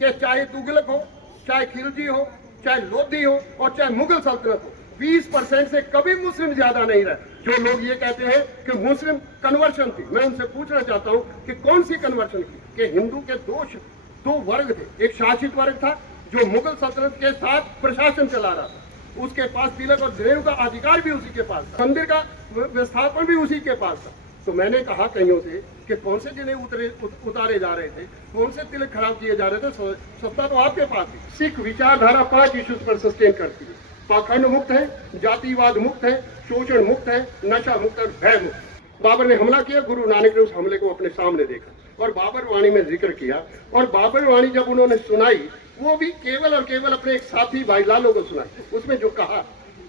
कि चाहे तुगलक हो, चाहे खिलजी हो, चाहे लोधी हो और चाहे मुगल सल्तनत हो, 20% से कभी मुस्लिम ज्यादा नहीं रहे। जो लोग ये कहते हैं कि मुस्लिम कन्वर्शन थी, मैं उनसे पूछना चाहता हूं कि कौन सी कन्वर्शन थी? कि हिंदू के दो वर्ग थे। एक शासित वर्ग था जो मुगल सल्तनत के साथ प्रशासन चला रहा था, उसके पास तिलक और देव का अधिकार भी उसी के पास था, मंदिर का विस्थापन भी उसी के पास था। तो मैंने कहा कईयों से कि कौन से जिले उतारे जा रहे थे, कौन से तिलक खराब किए जा रहे थे, सत्ता तो आपके पास थी। सिख विचारधारा 5 इश्यूज पर सस्टेन करती है। पाखंड मुक्त है, जातिवाद मुक्त है, शोषण मुक्त है, नशा मुक्त और भय मुक्त। बाबर ने हमला किया, गुरु नानक ने उस हमले को अपने सामने देखा और बाबर वाणी में जिक्र किया। और बाबर वाणी जब उन्होंने सुनाई, वो भी केवल और केवल अपने एक साथी भाई लालो को सुनाई। उसमें जो कहा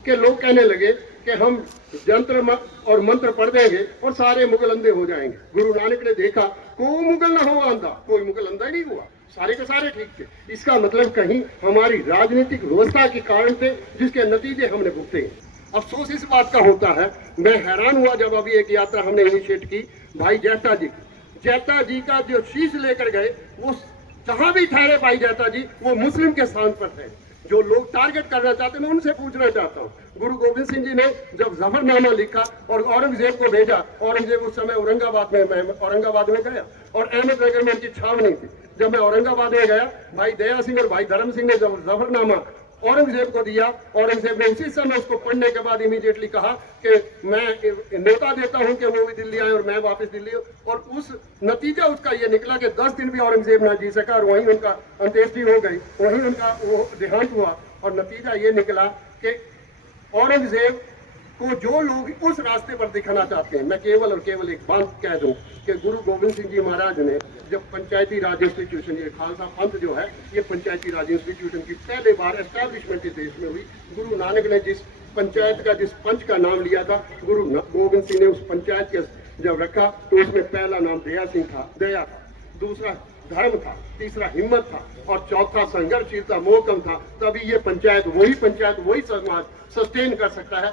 कि लोग कहने लगे कि हम जंत्र और मंत्र पढ़ देंगे और सारे मुगल अंधे हो जाएंगे। गुरु नानक ने देखा कोई मुगल ना हुआ अंधा, कोई मुगल अंधा ही नहीं हुआ, सारे के सारे ठीक थे। इसका मतलब कहीं हमारी राजनीतिक व्यवस्था के कारण थे, जिसके नतीजे हमने भुगते हैं। अफसोस इस बात का होता है, मैं हैरान हुआ जब अभी एक यात्रा हमने इनिशिएट की भाई जैता जी की। जैता जी का जो शीश लेकर गए, वो जहां भी ठहरे भाई जैता जी वो मुस्लिम के स्थान पर थे। जो लोग टारगेट करना चाहते हैं, मैं उनसे पूछना चाहता हूँ, गुरु गोविंद सिंह जी ने जब जफरनामा लिखा और औरंगजेब को भेजा, औरंगजेब उस समय औरंगाबाद में गया और अहमदनगर में उनकी छावनी थी। जब मैं औरंगाबाद में गया, भाई दया सिंह और भाई धर्म सिंह ने जब जफरनामा औरंगजेब को दिया, औरंगजेब ने उसी समय उसको पढ़ने के बाद इमीडिएटली कहा कि मैं न्योता देता हूं कि वो भी दिल्ली आए और मैं वापस दिल्ली। और उस नतीजा उसका ये निकला कि 10 दिन भी औरंगजेब ना जी सका और वहीं उनका अंत्येष्टि हो गई, वहीं उनका वो देहांत हुआ। और नतीजा ये निकला कि औरंगजेब को जो लोग उस रास्ते पर दिखाना चाहते हैं, मैं केवल और केवल एक बात कह दूं कि गुरु गोविंद सिंह जी महाराज ने जब पंचायती राज इंस्टीट्यूशन, ये खालसा पंथ जो है, ये पंचायती राज इंस्टीट्यूशन की पहले बार एस्टैब्लिशमेंट इस देश में हुई। गुरु नानक ने जिस पंचायत का, जिस पंच का नाम लिया था, गुरु गोविंद सिंह ने उस पंचायत के जब रखा तो उसमें पहला नाम दया सिंह था, दया था, दूसरा धर्म था, तीसरा हिम्मत था और चौथा संघर्षशीलता मोहकम था। तभी ये पंचायत, वही समाज सस्टेन कर सकता है।